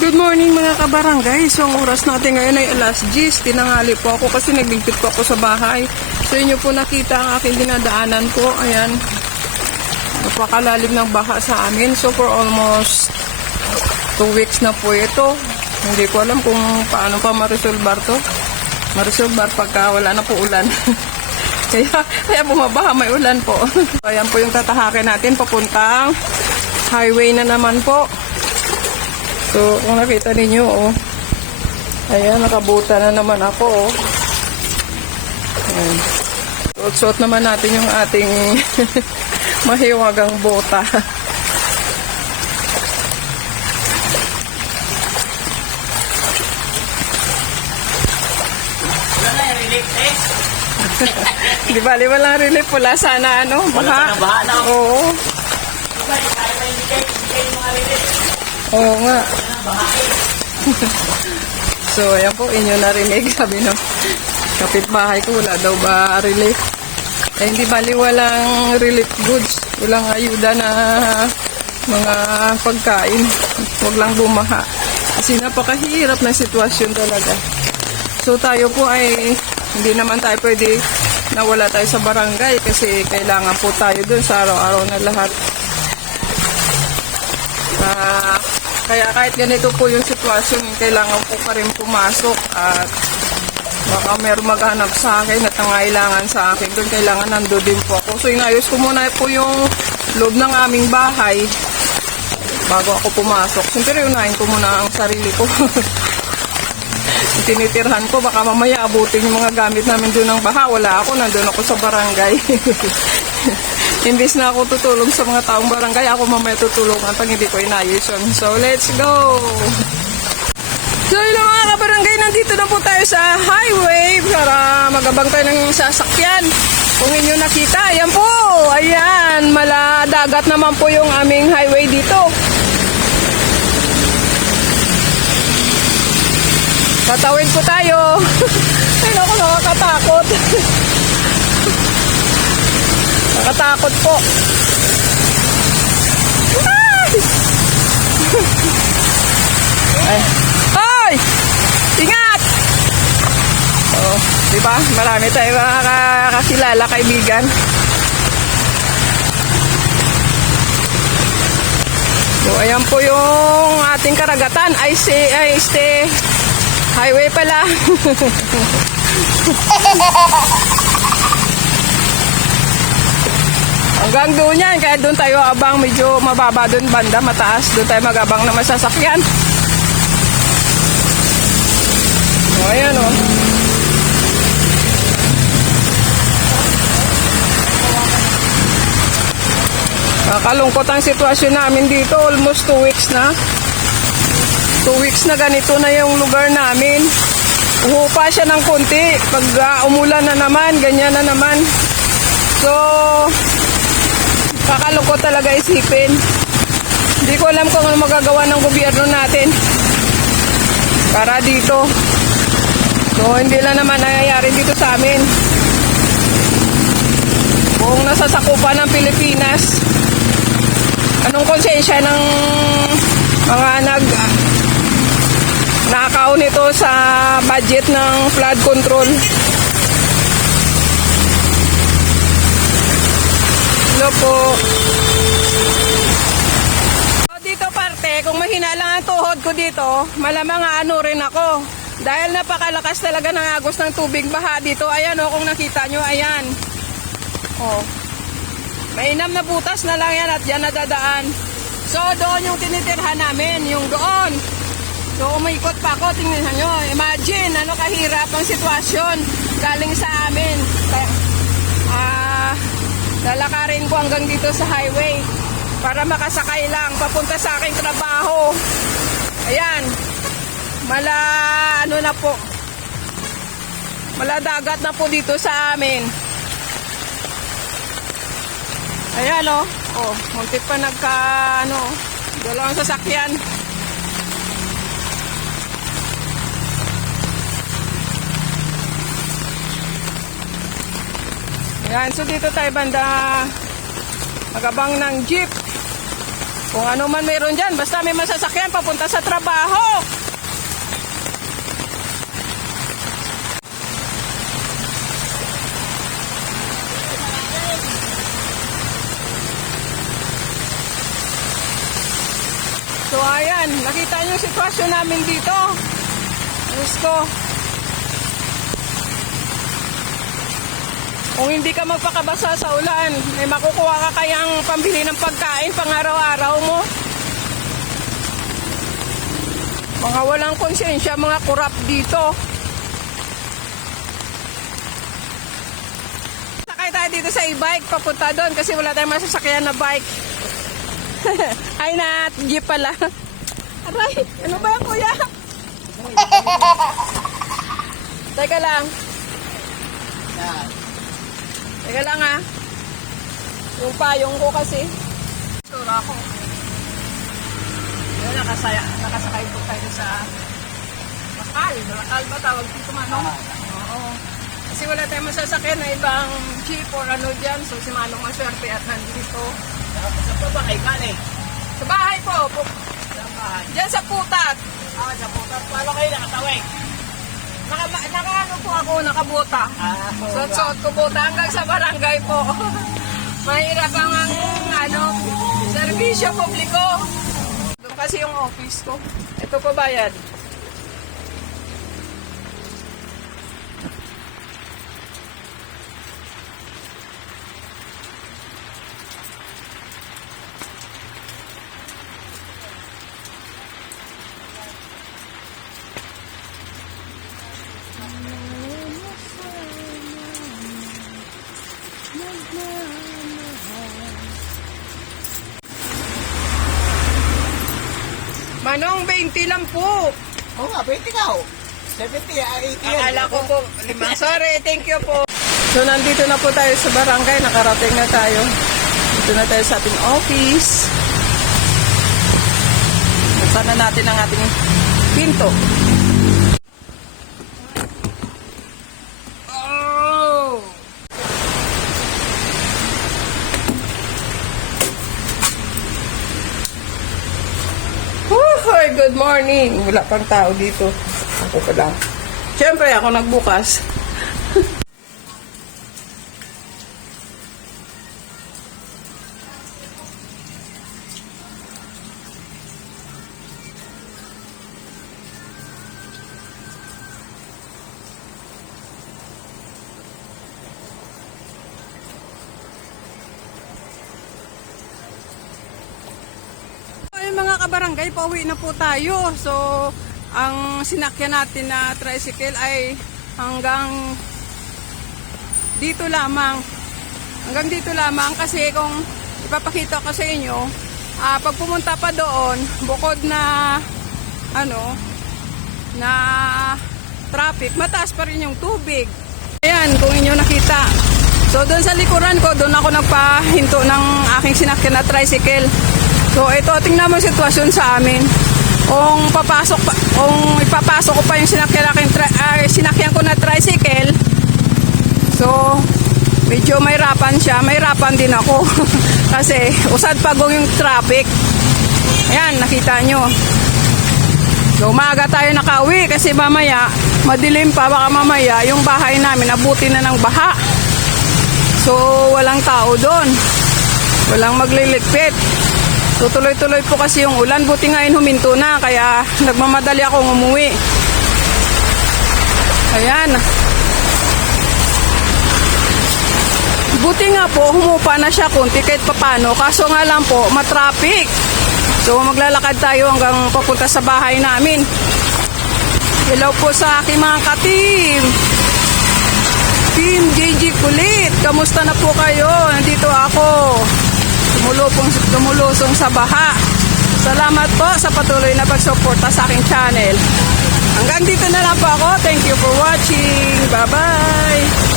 Good morning mga kabarangay. So ang oras natin ngayon ay alas 10. Tinanghali po ako kasi nagligpit po ako sa bahay. So inyo po nakita ang aking dinadaanan ko. Ayan. Napakalalim ng baha sa amin. So for almost 2 weeks na po ito. Hindi ko alam kung paano pa ma-resolbar to. Ma-resolbar pagka wala na po ulan. kaya bumabaha, may ulan po. Ayan po yung tatahakin natin papuntang highway na naman po. So, kung nakita ninyo, oh. Ayan, nakabuta na naman ako, oh. Ayan. Suot-suot naman natin yung ating mahiwagang bota. Wala na yung relief, eh. Di bali, walang relief. Wala sana, ano, baha. Baha na. Oo. Diba, kaya may hindi mga relief. Oo nga. So, ayan po, inyo narinig. Sabi ng kapitbahay ko, wala daw ba relief? Eh, hindi bali, walang relief goods. Walang ayuda na mga pagkain. Huwag lang bumaha. Kasi napakahirap na sitwasyon talaga. So, tayo po ay, hindi naman tayo pwede nawala tayo sa barangay kasi kailangan po tayo dun sa araw-araw na lahat. Kaya kahit ganito po yung sitwasyon, kailangan po pa rin pumasok at baka meron maghanap sa akin at nangailangan sa akin doon, kailangan nando din po ako. So inayos ko muna po yung loob ng aming bahay bago ako pumasok. Siyempre unahin ko muna ang sarili ko. Tinitirhan ko, baka mamaya abutin yung mga gamit namin doon ng baha. Wala ako, nandun ako sa barangay. Imbis na ako tutulong sa mga taong barangay, ako mamaya tutulungan pag hindi ko inayos yun. So, let's go! So, yun mga kabarangay, nandito na po tayo sa highway para magabang tayo ng sasakyan. Kung inyo nakita, ayan po! Ayan, maladagat naman po yung aming highway dito. Tatawid po tayo. Ay, naku, nakakatakot. Nakatakot po. Ay! Hoy! Ingat! Oh, diba? Marami tayo makakakilala, kaibigan. So, ayan po yung ating karagatan. Ay, stay highway pala. Hanggang doon yan, kaya doon tayo abang, medyo mababa doon banda, mataas. Doon tayo magabang na masasakyan. O, ayan o. Nakalungkot ang sitwasyon namin dito, almost 2 weeks na. 2 weeks na ganito na yung lugar namin. Uhupa siya ng konti. Pag umulan na naman, ganyan na naman. So, kakalungkot talaga isipin. Hindi ko alam kung ano magagawa ng gobyerno natin para dito. So, hindi lang naman nangyayari dito sa amin. Kung nasasakupan ng Pilipinas, anong konsensya ng mga nakaw nito sa budget ng flood control? Hello po. So, dito parte, kung mahina lang ang tuhod ko dito, malamang ano rin ako. Dahil napakalakas talaga ng agos ng tubig baha dito. Ayan o, kung nakita nyo, ayan. O. Mainam na butas na lang yan at dyan nadadaan. So, doon yung tinitirhan namin, yung doon. So, umikot pa ako, tingnan nyo. Imagine, ano kahirap ang sitwasyon galing sa amin. Lalakarin ko hanggang dito sa highway para makasakay lang papunta sa aking trabaho. Ayan. Ano na po. Maladagat na po dito sa amin. Ayan o. Oh, muntik pa dalawang sasakyan. Ayan, so dito tayo banda magabang ng jeep. Kung ano man meron dyan, basta may masasakyan papunta sa trabaho. So ayan, nakita niyo yung sitwasyon namin dito. Diyos ko. Kung hindi ka magpakabasa sa ulan, may makukuha ka kayang pambili ng pagkain pang araw-araw mo. Mga walang konsensya, mga kurap dito. Sakay tayo dito sa e-bike, papunta doon kasi wala tayong masasakyan na bike. Ay na, jeep pala. Aray, ano ba yan kuya? Teka lang. Teka lang ha. Yung payong ko kasi. Sura ko. Yun, nakasakay po tayo sa Bakal. Bakal ba tawag dito Manong? Oo. Kasi wala tayong masasakyan na ibang jeep or ano dyan. So si Manong maswerte at nandito. Sa ba kayo galing? Sa bahay po. Sa bahay. Diyan sa putat. Sa putas. Paano kayo nakatawid? Nakaano po ako, nakabuta. Oo. Suot-suot ko buta hanggang sa barangay po. Mahirap ang ano, serbisyo publiko. Doon kasi yung office ko. Ito po bayad. Manong, 20 lang po. Oo nga, 20 ka ho. 70, 80 yan. Akala ko po, 5. Sorry, thank you po. So, nandito na po tayo sa barangay. Nakarating na tayo. Dito na tayo sa ating office. Buksan na natin ang ating pinto. Oh! Hoy, good morning. Wala pang tao dito. Ako pa lang. Siyempre, ako nagbukas. Mga kabarangay, pauwi na po tayo. So, ang sinakyan natin na tricycle ay hanggang dito lamang. Hanggang dito lamang kasi kung ipapakita ko sa inyo, pag pumunta pa doon, bukod na ano, na traffic, mataas pa rin yung tubig. Ayan, kung inyo nakita. So, doon sa likuran ko, doon ako nagpahinto ng aking sinakyan na tricycle. So ito, tingnan mo yung sitwasyon sa amin. Kung ipapasok ko pa yung sinakyan ko na tricycle, so medyo mahirapan siya. Mahirapan din ako. Kasi usad pagong yung traffic. Ayan, nakita nyo. So maaga tayo nakauwi kasi mamaya, madilim pa, baka mamaya yung bahay namin abutin na ng baha. So walang tao doon. Walang magliligpit. So tuloy-tuloy po kasi yung ulan. Buti ngayon huminto na, kaya nagmamadali akong umuwi. Ayan. Buti nga po, humupa na siya kunti kahit papano. Kaso nga lang po, matraffic. So maglalakad tayo hanggang papunta sa bahay namin. Hello po sa aking mga ka-team. Team JJ Kulit. Kamusta na po kayo? Nandito ako. Tumulusong sa baha. Salamat po sa patuloy na pagsuporta sa aking channel. Hanggang dito na lang po ako. Thank you for watching. Bye-bye.